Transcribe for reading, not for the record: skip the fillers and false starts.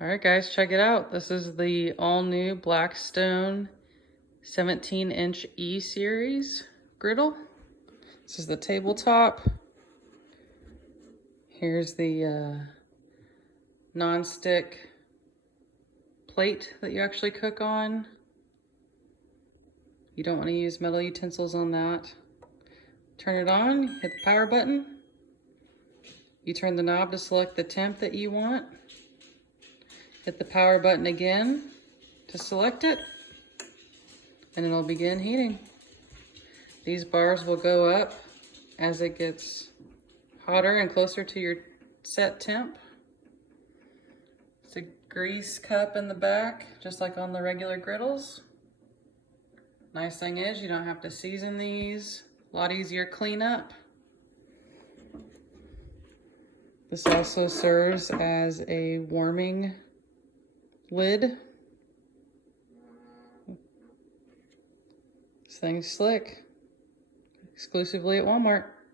All right, guys, check it out. This is the all-new Blackstone 17-inch E-Series griddle. This is the tabletop. Here's the non-stick plate that you actually cook on. You don't want to use metal utensils on that. Turn it on, hit the power button. You turn the knob to select the temp that you want. Hit the power button again to select it, and it'll begin heating. These bars will go up as it gets hotter and closer to your set temp. It's a grease cup in the back, just like on the regular griddles. Nice thing is you don't have to season these. A lot easier cleanup. This also serves as a warming lid. This thing's slick. Exclusively at Walmart.